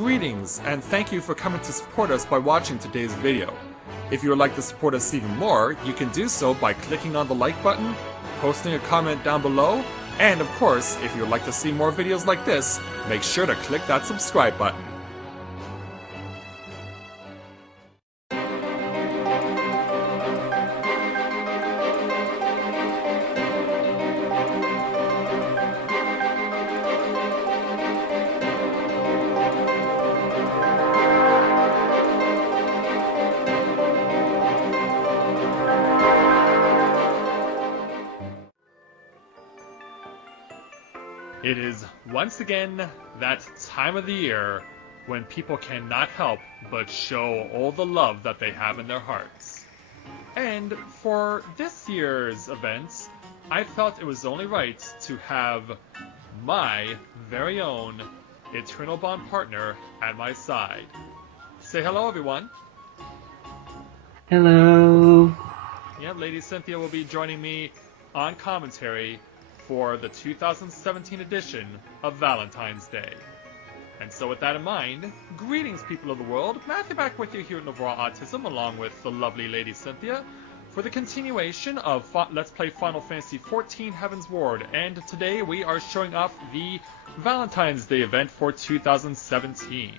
Greetings, and thank you for coming to support us by watching today's video. If you would like to support us even more, you can do so by clicking on the like button, posting a comment down below, and of course, if you would like to see more videos like this, make sure to click that subscribe button. It is once again that time of the year when people cannot help but show all the love that they have in their hearts. And for this year's events, I felt it was only right to have my very own Eternal Bond partner at my side. Say hello, everyone. Hello. Yeah, Lady Cynthia will be joining me on commentary for the 2017 edition of Valentine's Day. And so with that in mind, greetings people of the world, Matthew back with you here at Overall Autism along with the lovely Lady Cynthia for the continuation of Let's Play Final Fantasy XIV Heavensward, and today we are showing off the Valentine's Day event for 2017.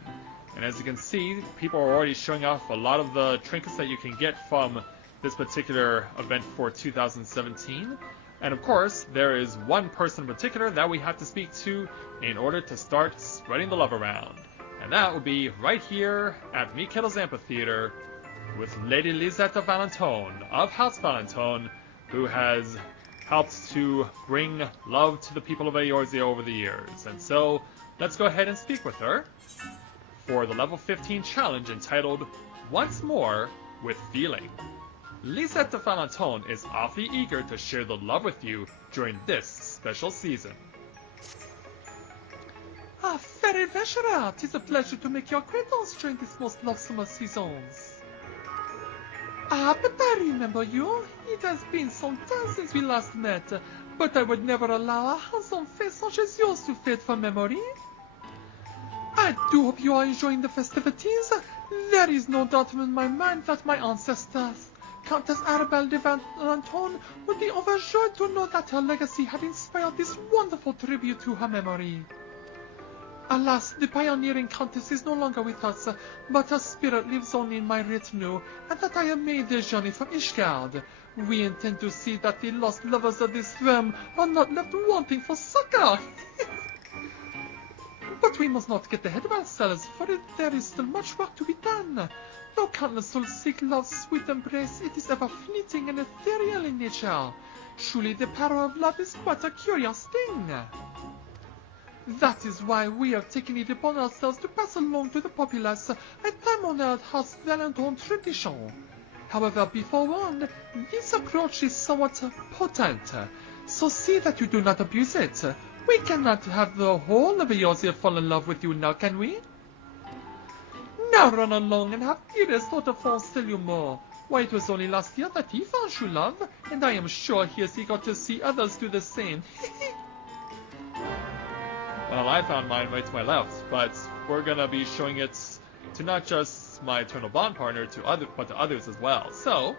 And as you can see, people are already showing off a lot of the trinkets that you can get from this particular event for 2017. And of course, there is one person in particular that we have to speak to in order to start spreading the love around. And that will be right here at Mikella's Amphitheater with Lady Lisette Valentione of House Valentione, who has helped to bring love to the people of Eorzea over the years. And so, let's go ahead and speak with her for the level 15 challenge entitled Once More with Feeling. Lisette Valentione is awfully eager to share the love with you during this special season. Fair adventurer, 'tis a pleasure to make your acquaintance during this most lovesome of seasons. But I remember you. It has been some time since we last met, but I would never allow a handsome face such as yours to fade from memory. I do hope you are enjoying the festivities. There is no doubt in my mind that my ancestors, Countess Arabelle de Valentone, would be overjoyed to know that her legacy had inspired this wonderful tribute to her memory. Alas, the pioneering Countess is no longer with us, but her spirit lives on in my retinue, and that I have made the journey from Ishgard. We intend to see that the lost lovers of this realm are not left wanting for succor. But we must not get ahead of ourselves, for there is still much work to be done. Though countless souls seek love's sweet embrace, it is ever fleeting and ethereal in nature. Truly the power of love is quite a curious thing. That is why we have taken it upon ourselves to pass along to the populace a time-honored House Valentone tradition. However, be forewarned, this approach is somewhat potent, so see that you do not abuse it. We cannot have the whole of Eorzea fall in love with you now, can we? Now run along and have dearest Otterfons tell you more. Why, it was only last year that he found true love, and I am sure he is eager to see others do the same. Well, I found mine right to my left, but we're gonna be showing it to not just my Eternal Bond partner, but to others as well. So,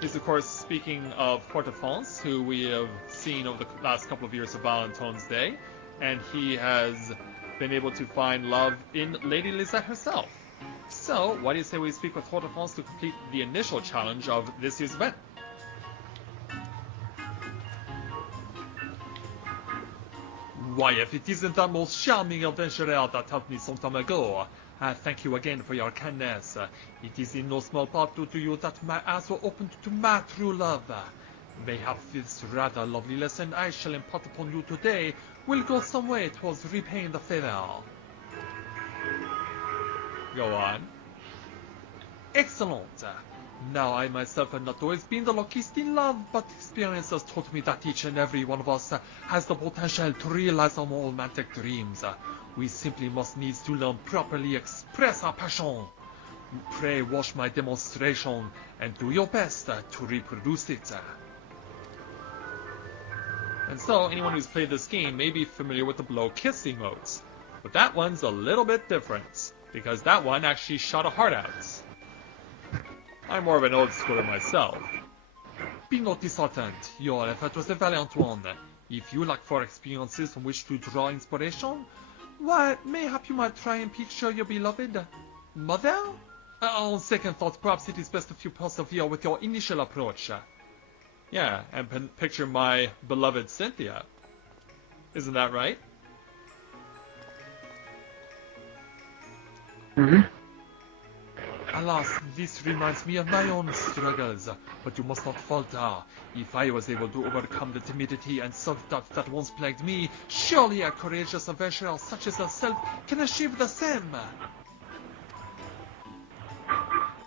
he's of course speaking of Otterfons, who we have seen over the last couple of years of Valentine's Day, and he has been able to find love in Lady Lisette herself. So, why do you say we speak with Otterfons to complete the initial challenge of this year's event? Why, if it isn't that most charming adventurer that helped me some time ago, thank you again for your kindness. It is in no small part due to you that my eyes were opened to my true love. Mayhap this rather lovely lesson I shall impart upon you today will go some way towards repaying the favor. Go on. Excellent. Now I myself have not always been the luckiest in love, but experience has taught me that each and every one of us has the potential to realize our romantic dreams. We simply must needs to learn properly express our passion. Pray watch my demonstration and do your best to reproduce it. And so, anyone who's played this game may be familiar with the blow kiss emotes, but that one's a little bit different. because that one actually shot a heart out. I'm more of an old schooler myself. Be not disheartened. Your effort was a valiant one. If you lack for experiences from which to draw inspiration, why, mayhap you might try and picture your beloved mother? On second thought, perhaps it is best if you persevere with your initial approach. Yeah, and picture my beloved Cynthia. Isn't that right? Mm-hmm. Alas, this reminds me of my own struggles, but you must not falter. If I was able to overcome the timidity and self-doubt that once plagued me, surely a courageous adventurer such as yourself can achieve the same.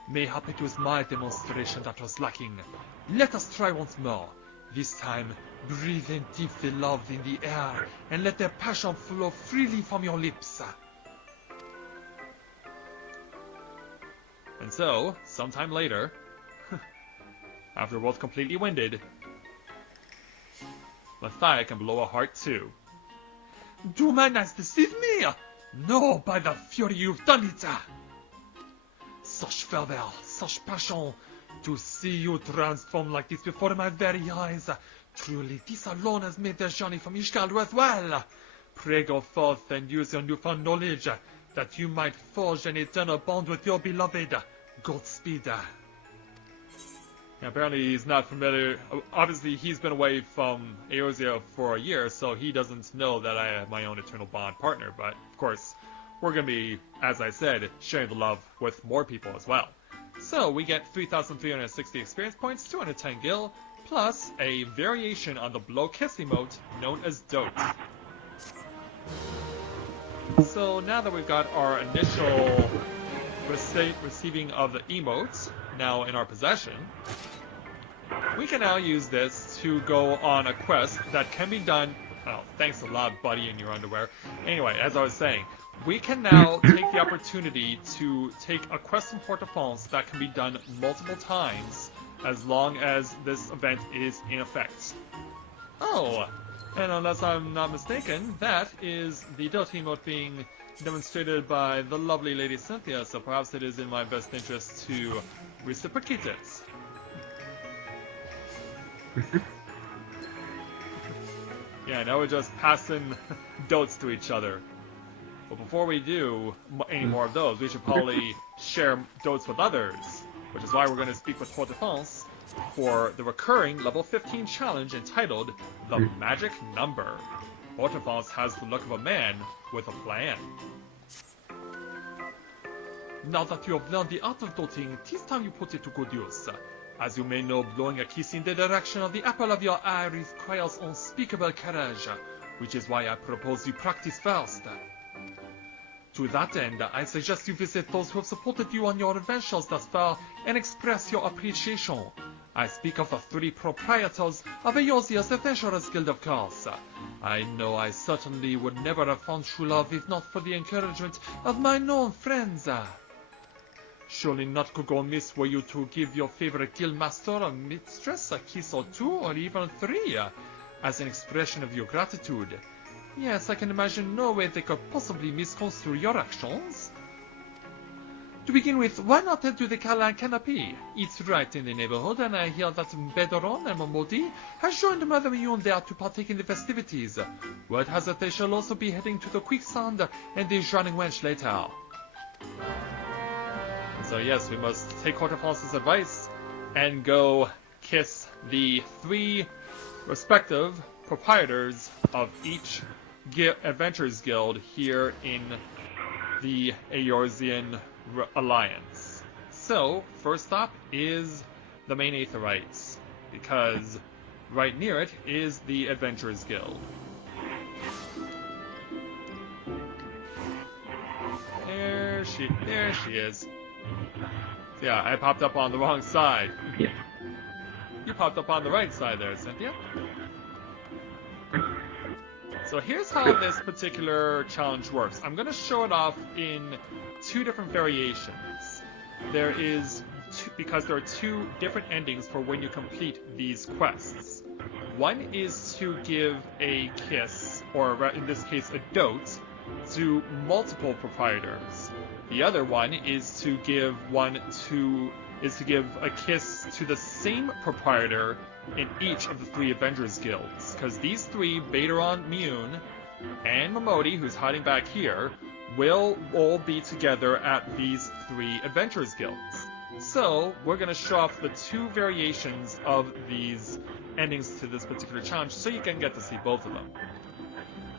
Mayhap it was my demonstration that was lacking. Let us try once more. This time, breathe in deep the love in the air, and let the passion flow freely from your lips. And so, sometime later, after we're both completely winded, Mathia can blow a heart too. Do my eyes deceive me? No, by the fury you've done it! Such fervor, such passion, to see you transform like this before my very eyes. Truly, this alone has made the journey from Ishgard worthwhile. Pray go forth and use your newfound knowledge, that you might forge an eternal bond with your beloved. Godspeed. Apparently he's not familiar. Obviously he's been away from Eorzea for a year, so he doesn't know that I have my own eternal bond partner. But of course, we're going to be, as I said, sharing the love with more people as well. So we get 3,360 experience points, 210 gil, plus a variation on the blow kiss emote known as Dote. So now that we've got our initial receiving of the emotes now in our possession, we can now use this to go on a quest that can be done. Oh, thanks a lot, buddy, in your underwear. Anyway, as I was saying, we can now take the opportunity to take a quest from Port-au-Prince that can be done multiple times as long as this event is in effect. Oh, and unless I'm not mistaken, that is the Dote emote being demonstrated by the lovely Lady Cynthia, so perhaps it is in my best interest to reciprocate it. Yeah, now we're just passing dotes to each other. But before we do any more of those, we should probably share dotes with others, which is why we're going to speak with Port-au-Prince for the recurring level 15 challenge entitled The Magic Number. Port-au-Prince has the look of a man with a plan. Now that you have learned the art of doting, 'tis time you put it to good use. As you may know, blowing a kiss in the direction of the apple of your eye requires unspeakable courage, which is why I propose you practice first. To that end, I suggest you visit those who have supported you on your adventures thus far and express your appreciation. I speak of the 3 proprietors of Eorzea's Adventurers Guild, of course. I know I certainly would never have found true love if not for the encouragement of my known friends. Surely not could go amiss were you to give your favorite guild master or mistress a kiss or 2 or even 3, as an expression of your gratitude. Yes, I can imagine no way they could possibly misconstrue your actions. To begin with, why not head to the Calan Canopy? It's right in the neighborhood, and I hear that Bedoron and Momodi has joined Mother Yun there to partake in the festivities. Word has it they shall also be heading to the Quicksand and the Drowning Wench later. So yes, we must take Port-au-Prince's advice and go kiss the 3 respective proprietors of each Adventurers Guild here in the Eorzean Alliance. So, first stop is the main Aetherites, because right near it is the Adventurers Guild. There she is. Yeah, I popped up on the wrong side. Yeah. You popped up on the right side there, Cynthia. So here's how this particular challenge works. I'm going to show it off in 2 different variations. There is, because there are 2 different endings for when you complete these quests. One is to give a kiss, or in this case a dote, to multiple proprietors. The other one is to give a kiss to the same proprietor in each of the 3 Avengers Guilds, because these 3, Bateron, Miyun, and Momodi, who's hiding back here, will all be together at these 3 Adventurers Guilds. So, we're going to show off the 2 variations of these endings to this particular challenge, so you can get to see both of them.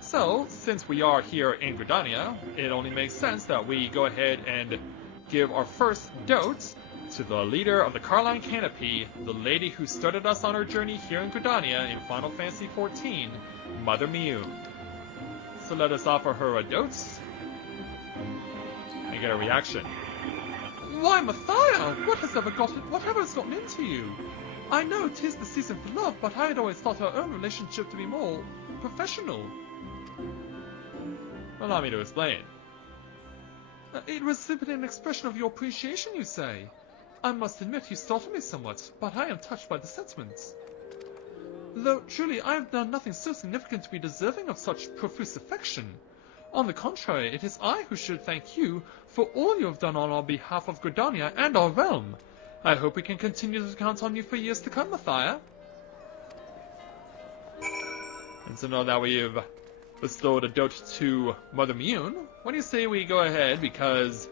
So, since we are here in Gridania, it only makes sense that we go ahead and give our first dote to the leader of the Carline Canopy, the lady who started us on our journey here in Gridania in Final Fantasy XIV, Mother Miyun. So let us offer her a dote and get a reaction. Why, Matthias, whatever has gotten into you? I know 'tis the season for love, but I had always thought our own relationship to be more professional. Allow me to explain. It was simply an expression of your appreciation, you say. I must admit you startled me somewhat, but I am touched by the sentiments. Though truly I have done nothing so significant to be deserving of such profuse affection. On the contrary, it is I who should thank you for all you have done on our behalf of Gridania and our realm. I hope we can continue to count on you for years to come, Matthias. And so now that we've bestowed a dote to Mother Miyun, what do you say we go ahead, because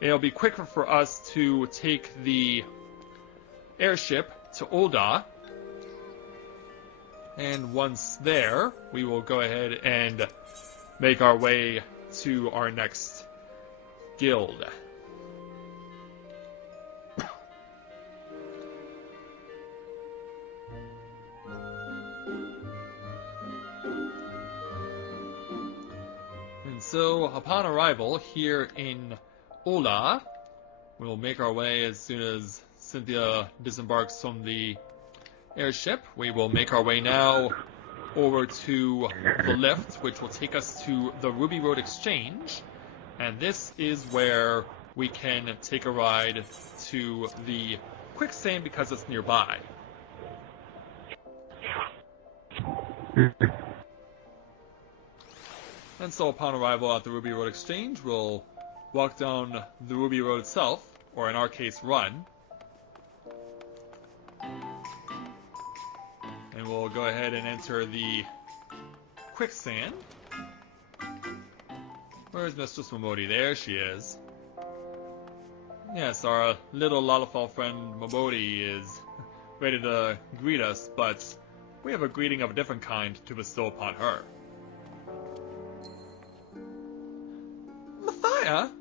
it'll be quicker for us to take the airship to Ul'dah, and once there, we will go ahead and make our way to our next guild. So, upon arrival here in Ul'dah, we'll make our way as soon as Cynthia disembarks from the airship. We will make our way now over to the lift, which will take us to the Ruby Road Exchange. And this is where we can take a ride to the quicksand because it's nearby. And so upon arrival at the Ruby Road Exchange, we'll walk down the Ruby Road itself, or in our case, run. And we'll go ahead and enter the quicksand. Where's Mistress Momodi? There she is. Yes, our little Lollifall friend Momodi is ready to greet us, but we have a greeting of a different kind to bestow upon her.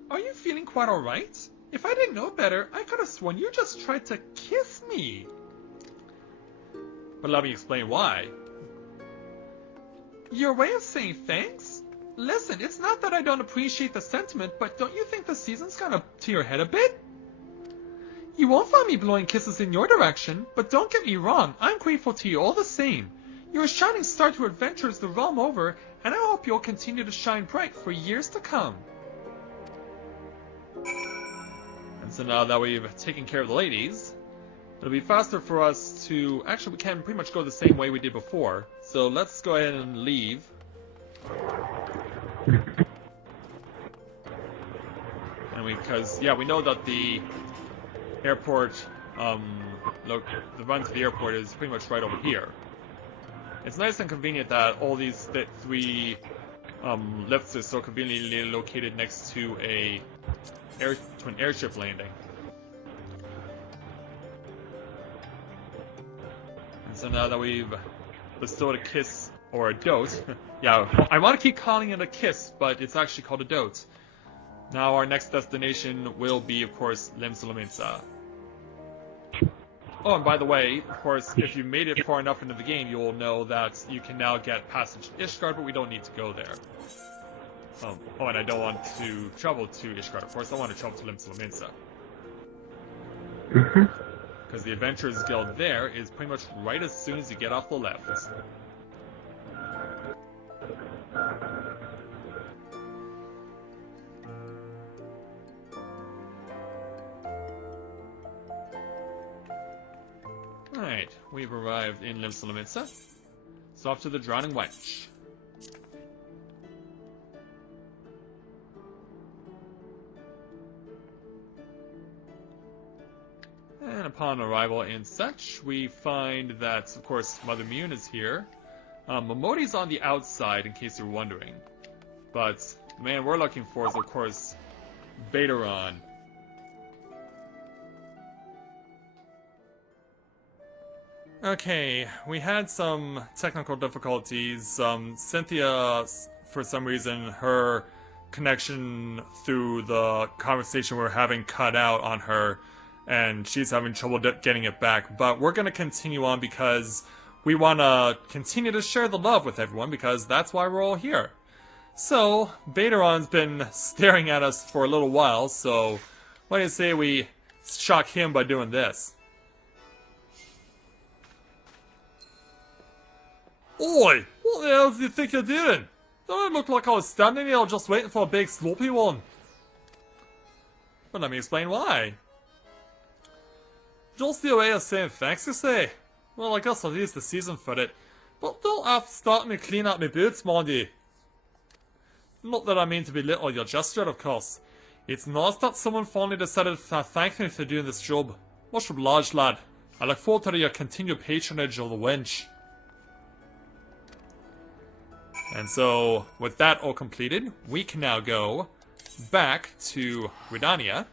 Are you feeling quite alright? If I didn't know better, I could have sworn you just tried to kiss me. But let me explain why. Your way of saying thanks? Listen, it's not that I don't appreciate the sentiment, but don't you think the season's gone up to your head a bit? You won't find me blowing kisses in your direction, but don't get me wrong, I'm grateful to you all the same. You're a shining star to adventurers the realm over, and I hope you'll continue to shine bright for years to come. And so now that we've taken care of the ladies, it'll be faster for us to... Actually, we can pretty much go the same way we did before. So let's go ahead and leave. And because we know that the airport, the run to the airport is pretty much right over here. It's nice and convenient that all these 3 lifts are so conveniently located next to an airship landing. And so now that we've bestowed a kiss, or a dote, I want to keep calling it a kiss, but it's actually called a dote. Now our next destination will be, of course, Lemsolominsa. Oh, and by the way, of course, if you made it far enough into the game, you will know that you can now get passage to Ishgard, but we don't need to go there. Oh, and I don't want to travel to Ishgard, of course. I want to travel to Lemsolominsa. Because the Adventurers Guild there is pretty much right as soon as you get off the left. Alright, we've arrived in Lemsolominsa. So off to the Drowning Wench. upon arrival and such, we find that, of course, Mother Mune is here. Momodi's on the outside, in case you're wondering. But the man we're looking for is, of course, Bateron. Okay, we had some technical difficulties. Cynthia, for some reason, her connection through the conversation we were having cut out on her, and she's having trouble getting it back. But we're going to continue on because we want to continue to share the love with everyone, because that's why we're all here. So, Bateron's been staring at us for a little while, so what do you say we shock him by doing this? Oi! What the hell do you think you're doing? Don't it look like I was standing here just waiting for a big sloppy one? But let me explain why. Just the way of saying thanks, you say? Well, I guess it is the season for it. But don't have to start me clean up my boots, mind you. Not that I mean to belittle your gesture, of course. It's nice that someone finally decided to thank me for doing this job. Much obliged, lad. I look forward to your continued patronage of the wench. And so, with that all completed, we can now go back to Redania.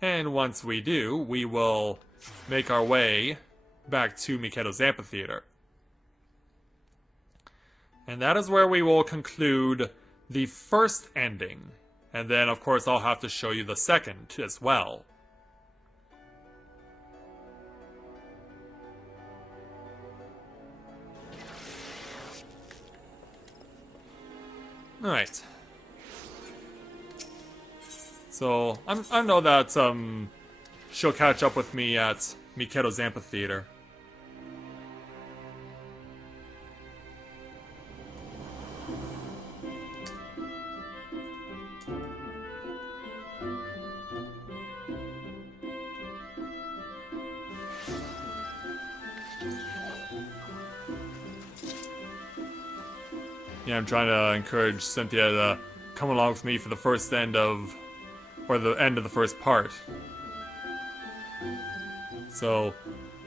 And once we do, we will make our way back to Miketo's amphitheater. And that is where we will conclude the first ending. And then, of course, I'll have to show you the second as well. Alright. So, I know that, she'll catch up with me at Miketo's amphitheater. Yeah, I'm trying to encourage Cynthia to come along with me for the first end of, or the end of the first part. So,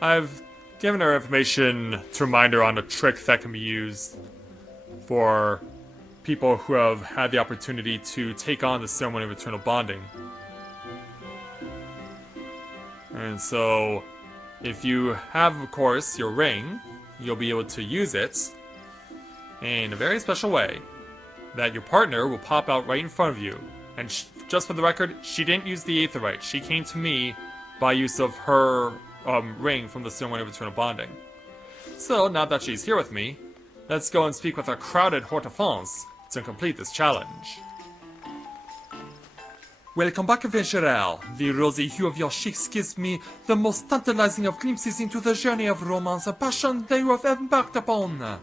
I've given her information to remind her on a trick that can be used for people who have had the opportunity to take on the ceremony of eternal bonding. And so, if you have, of course, your ring, you'll be able to use it in a very special way that your partner will pop out right in front of you. And just for the record, she didn't use the Aetherite. She came to me by use of her ring from the ceremony of eternal bonding. So, now that she's here with me, let's go and speak with our crowded Hortefance to complete this challenge. Welcome back, adventurer. The rosy hue of your cheeks gives me the most tantalizing of glimpses into the journey of romance and passion that you have embarked upon.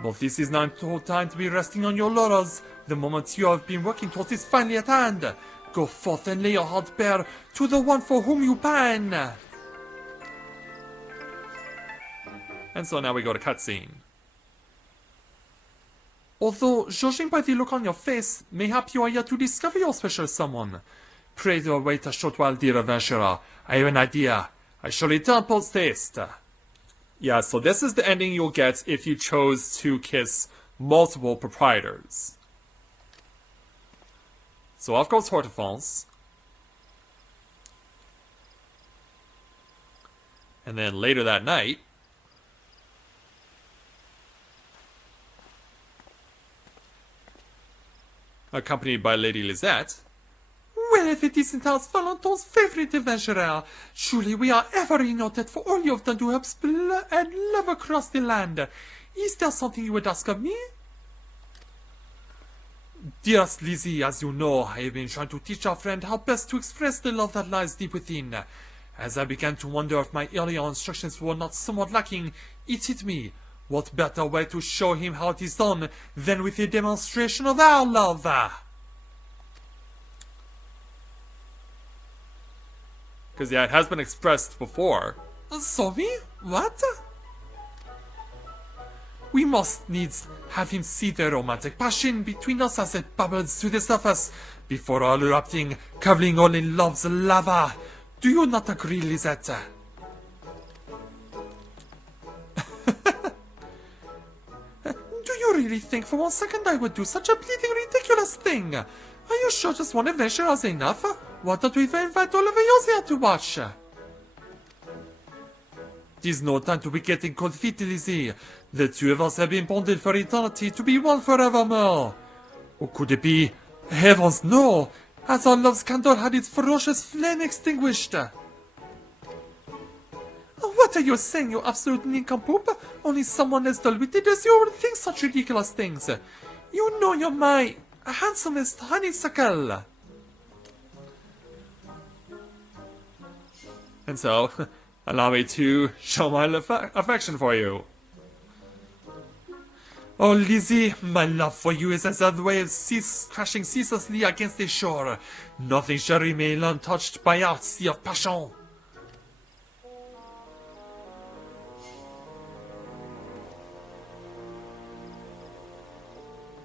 But this is not no time to be resting on your laurels. The moment you have been working towards is finally at hand. Go forth and lay your heart bare to the one for whom you pine. And so now we go to cutscene. Although, judging by the look on your face, mayhap you are yet to discover your special someone. Pray to wait a short while, dear adventurer. I have an idea. I shall return post haste. Yeah, so this is the ending you'll get if you chose to kiss multiple proprietors. So off goes Hortefance. And then later that night, accompanied by Lady Lisette. Well, if it isn't our Valentone's favorite adventurer, surely we are ever noted for all you have done to help spread and love across the land. Is there something you would ask of me? Dearest Lizzie, as you know, I have been trying to teach our friend how best to express the love that lies deep within. As I began to wonder if my earlier instructions were not somewhat lacking, it hit me. What better way to show him how it is done than with a demonstration of our love? Because, yeah, it has been expressed before. Sorry? What? We must needs have him see the romantic passion between us as it bubbles to the surface, before all erupting, covering all in love's lava. Do you not agree, Lisette? Do you really think for 1 second I would do such a bleeding ridiculous thing? Are you sure just one adventure is enough? Why don't we invite all of Eorzea to watch? Tis no time to be getting cold feet, Lizzie. The two of us have been bonded for eternity to be one forevermore. Or could it be? Heavens, no! As our love's candle had its ferocious flame extinguished. What are you saying, you absolute nincompoop? Only someone as dull-witted as you would think such ridiculous things. You know you're my handsomest honeysuckle. And so, allow me to show my affection for you. Oh, Lizzie, my love for you is as the waves crashing ceaselessly against the shore. Nothing shall remain untouched by our sea of passion.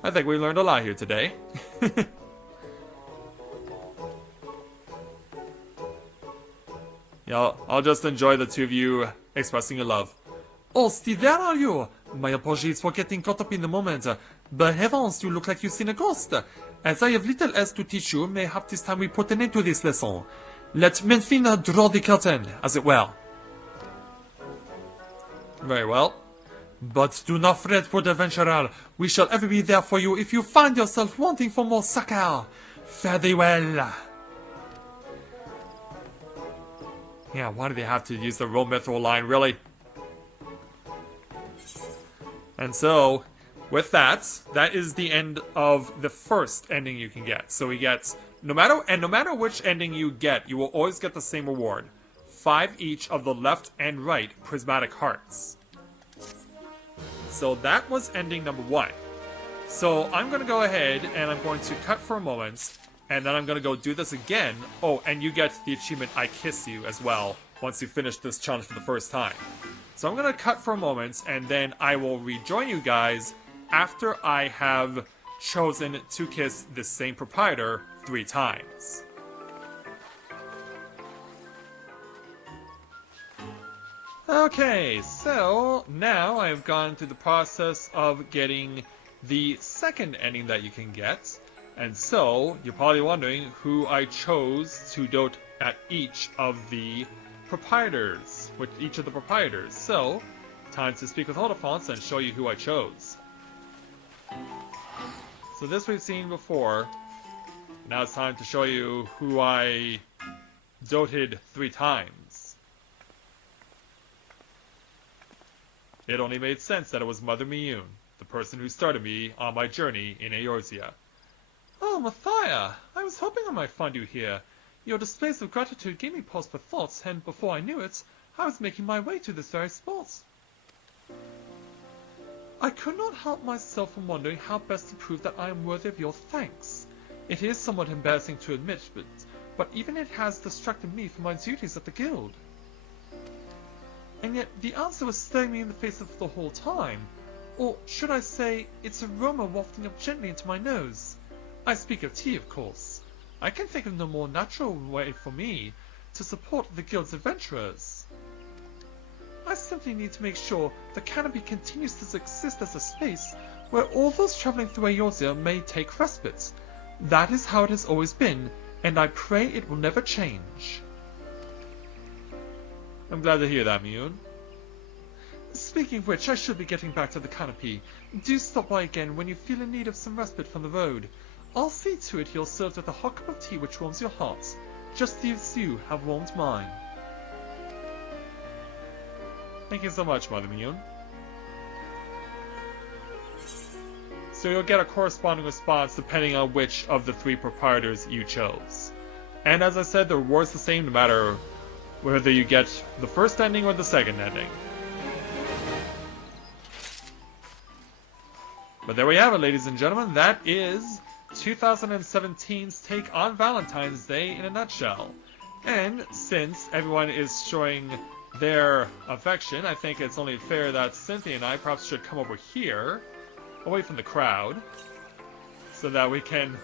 I think we learned a lot here today. Yeah, I'll just enjoy the two of you expressing your love. Oh, still there are you? My apologies for getting caught up in the moment, but heavens, you look like you've seen a ghost. As I have little else to teach you, mayhap this time we put an end to this lesson. Let Menfina draw the curtain, as it were. Very well. But do not fret, poor adventurer. We shall ever be there for you if you find yourself wanting for more succor. Fare thee well. Yeah, why do they have to use the Romethor line, really? And so, with that, that is the end of the first ending you can get. So we get, no matter which ending you get, you will always get the same reward. 5 each of the left and right prismatic hearts. So that was ending number 1. So I'm going to go ahead and I'm going to cut for a moment, and then I'm going to go do this again. Oh, and you get the achievement I Kiss You as well, once you finish this challenge for the first time. So I'm going to cut for a moment, and then I will rejoin you guys after I have chosen to kiss the same proprietor 3 times. Okay, so now I've gone through the process of getting the second ending that you can get. And so, you're probably wondering who I chose to dote at each of the proprietors, with each of the proprietors. So, time to speak with Holophants and show you who I chose. So this we've seen before. Now it's time to show you who I doted 3 times. It only made sense that it was Mother Miyun, the person who started me on my journey in Eorzea. Oh, Mathia! I was hoping I might find you here. Your displays of gratitude gave me pause for thoughts, and before I knew it, I was making my way to this very spot. I could not help myself from wondering how best to prove that I am worthy of your thanks. It is somewhat embarrassing to admit, but even it has distracted me from my duties at the guild. And yet, the answer was staring me in the face of the whole time. Or should I say, its aroma wafting up gently into my nose. I speak of tea, of course. I can think of no more natural way for me to support the guild's adventurers. I simply need to make sure the canopy continues to exist as a space where all those travelling through Eorzea may take respite. That is how it has always been, and I pray it will never change. I'm glad to hear that, Miyun. Speaking of which, I should be getting back to the canopy. Do stop by again when you feel in need of some respite from the road. I'll see to it you're served with a hot cup of tea which warms your heart, just as you have warmed mine. Thank you so much, Mother Miyun. So you'll get a corresponding response depending on which of the 3 proprietors you chose. And as I said, the reward's the same no matter whether you get the first ending or the second ending. But there we have it, ladies and gentlemen. That is 2017's take on Valentine's Day in a nutshell. And since everyone is showing their affection, I think it's only fair that Cynthia and I perhaps should come over here, away from the crowd, so that we can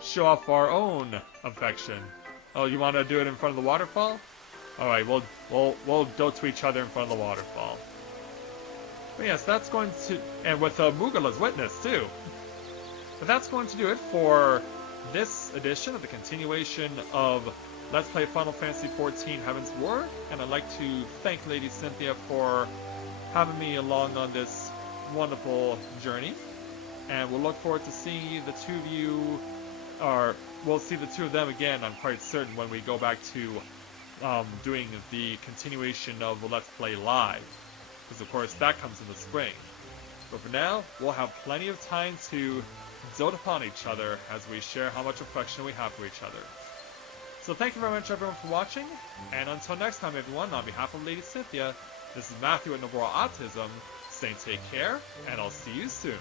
show off our own affection. Oh, you want to do it in front of the waterfall? All right, we'll go to each other in front of the waterfall. But yes, that's going to, and with Mugala's witness too. But that's going to do it for this edition of the continuation of Let's Play Final Fantasy XIV Heavensward, and I'd like to thank Lady Cynthia for having me along on this wonderful journey. And we'll look forward to seeing the two of you, or we'll see the two of them again, I'm quite certain, when we go back to doing the continuation of the Let's Play Live. Because of course that comes in the spring. But for now, we'll have plenty of time to dote upon each other as we share how much affection we have for each other. So thank you very much everyone for watching, and until next time everyone, on behalf of Lady Cynthia, this is Matthew at Nobora Autism, saying take care, and I'll see you soon.